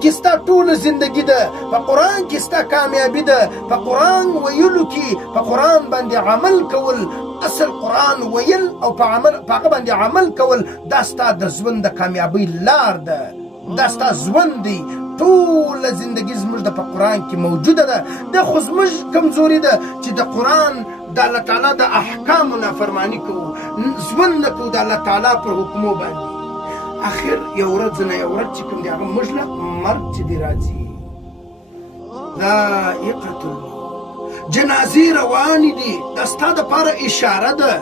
کې ستا ټوله زندگی ده، په قرآن کې ستا کامیابی ده، په قرآن ویلو کې په قرآن باندې عمل کول، اصل قرآن ویل او په هغه باندې عمل کول، دا ستا د ژوند د کامیابی لار ده، دا ستا ژوند دی. ټوله زندگی زموږ د په قرآن کې موجوده ده. دا خو زموږ کمزوري ده چې د قرآن د الله تعالی د احکامو نافرماني کوو، ژوند نه کوو د الله تعالی پر حکمو باندې. اخر یو ورځ نه یو ورځ چې کوم دی هغه موږ له مرګ چې دی راځي، ذائقة الموت، جنازې روانې دي، دا ستا دپاره اشاره ده،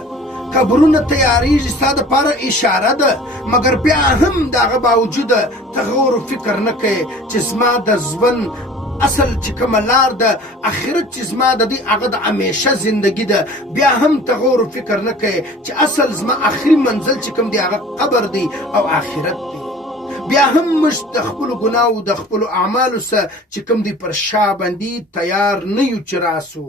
قبرونه تیاریږي ستا دپاره اشاره ده، مګر بیا هم د هغه باوجوده ته غور و فکر نه کوې چې زما د ژوند اصل چې کومه لار ده، آخرت چې زما د دې هغه د همیشه زندگی ده، بیا هم ته غور و فکر نه کوې چې اصل زما آخري منزل چې کوم دی هغه قبر دی او آخرت دی. بیا هم موږ د خپلو ګناو د خپلو اعمالو څخه چې کوم دی پر شا باندې تیار نه یو چې راسو.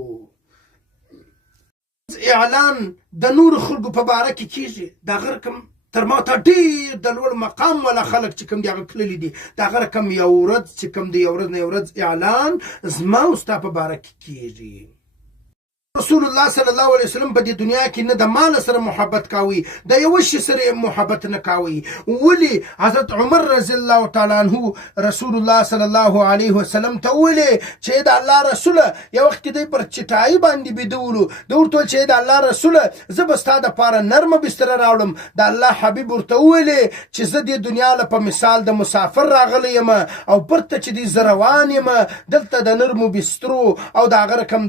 اعلان د نور خلکو په باره کې کېږي، د هغه رقم تر ما ته ډېر د لوړ مقام والا خلک چې کوم دي هغه تللي دي، د هغه رقم یو ورځ چې کوم دی یو ورځ نه یو ورځ اعلان زما او ستا په باره کې کېږي. رسول الله صلی الله علیه وسلم په دې دنیا کې نه د مال سره محبت کاوي، د یو شي سره محبت نه کاوي. ولې حضرت عمر رضی الله تعالی عنہ رسول الله صلی الله علیه وسلم ته ویلې چې د الله رسوله، یو وخت دی پر چټای باندې بيدولو، د ورته چې د الله رسوله زه به ستا دپاره نرمه بستره راوړم. د الله حبیب ورته ویلې چې زه دې دنیا له په مثال د مسافر راغلی یم او پرته چې دې زه روان یم، دلته د نرمو بسترو او د هغه رقم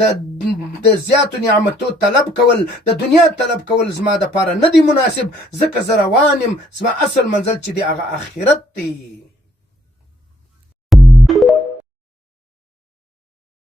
د زیاتو نعمتو طلب کول، د دنیا طلب کول زما د پاره نه دی مناسب، ځکه زه روان یم، زما اصل منزل چې دی هغه آخرت دی.